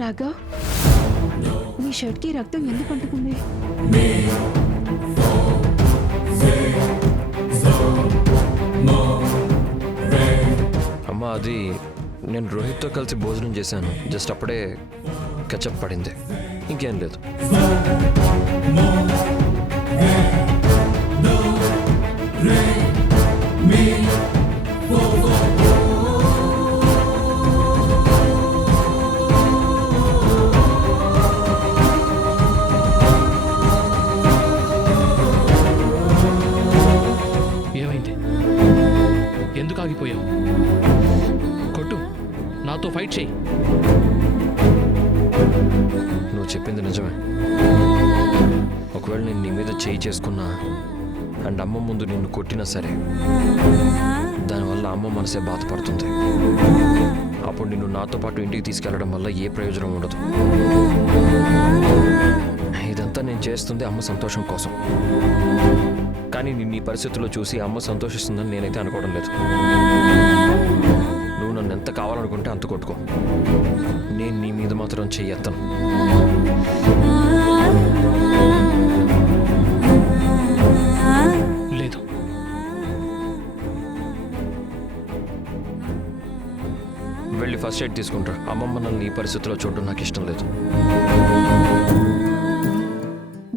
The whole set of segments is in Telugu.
రాఘవ్, నీ షర్ట్కి రక్తం ఎందుకు అంటుకుంది? అమ్మా, అది నేను రోహిత్తో కలిసి భోజనం చేశాను. జస్ట్ అప్పుడే కెచప్ పడింది, ఇంకేం లేదు. ఏమైంది? ఎందుకు ఆగిపోయావు? కొట్టు, నాతో ఫైట్ చేయి. నువ్వు చెప్పింది నిజమే. ఒకవేళ నేను నీ మీద చేయి చేసుకున్నా అండ్ అమ్మ ముందు నిన్ను కొట్టినా సరే, దానివల్ల అమ్మ మనసే బాధపడుతుంది. అప్పుడు నిన్ను నాతో పాటు ఇంటికి తీసుకెళ్లడం వల్ల ఏ ప్రయోజనం ఉండదు. ఇదంతా నేను చేస్తుంది అమ్మ సంతోషం కోసం. కానీ నిన్ను ఈ పరిస్థితుల్లో చూసి అమ్మ సంతోషిస్తుందని నేనైతే అనుకోవడం లేదు. నువ్వు నన్ను ఎంత కావాలనుకుంటే అంత కొట్టుకో, నేను నీ మీద మాత్రం చెయ్యెత్తను. లేదు, వెళ్ళి ఫస్ట్ ఎయిడ్ తీసుకుంటా. అమ్మమ్మ నన్ను ఈ పరిస్థితిలో చూడడం నాకు ఇష్టం లేదు.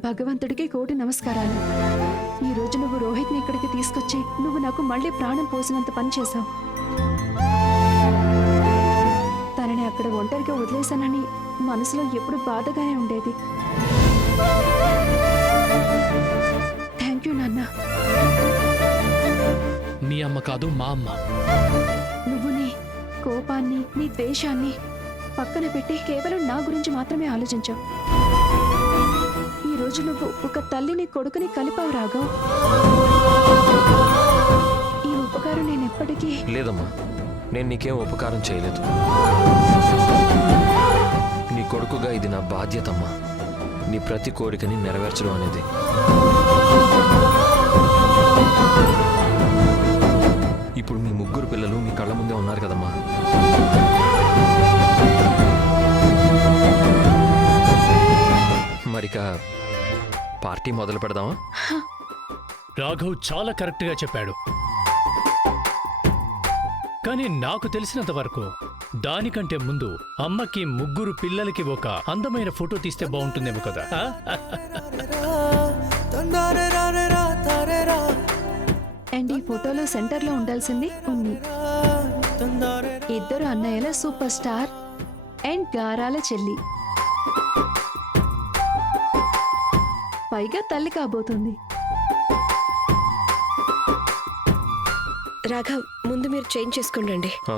భగవంతుడికి కోటి నమస్కారాలు. ఈ రోజు నువ్వు రోహిత్ని ఇక్కడికి తీసుకొచ్చి నువ్వు నాకు మళ్ళీ ప్రాణం పోసినంత పని చేశావు. తనని అక్కడ ఒంటరిగా వదిలేశానని మనసులో ఎప్పుడు బాధగానే ఉండేది. థ్యాంక్ యూ నాన్న. మీ అమ్మ కాదు, మా అమ్మ. నువ్వు నీ కోపాన్ని, నీ ద్వేషాన్ని పక్కన పెట్టి కేవలం నా గురించి మాత్రమే ఆలోచించావు. ఈ రోజు నువ్వు ఒక తల్లిని కొడుకుని కలిపావు రాఘవ్. ఈ ఉపకారం నేను ఎప్పటికీ... లేదమ్మా, నేను నీకేం ఉపకారం చేయలేదు. నీ కొడుకుగా ఇది నా బాధ్యతమ్మా. నీ ప్రతి కోరికని నెరవేర్చడం అనేది. ఇప్పుడు మీ ముగ్గురు పిల్లలు మీ కళ్ళ ముందే ఉన్నారు కదమ్మా. మరిక పార్టీ మొదలు పెడదామా? రాఘవ్ చాలా కరెక్ట్గా చెప్పాడు. కానీ నాకు తెలిసినంత వరకు దానికంటే ముందు అమ్మకి ముగ్గురు పిల్లలకి ఒక అందమైన ఫోటో తీస్తే బాగుంటుందేమో కదా. అండ్ ఈ ఫోటోలో సెంటర్లో ఉండాల్సింది ఉన్ని. ఇద్దరు అన్నయ్యల సూపర్ స్టార్ అండ్ గారాల చెల్లి, పైగా తల్లి కాబోతుంది. రాఘవ్, ముందు మీరు చేంజ్ చేసుకుని రండి. ఆ.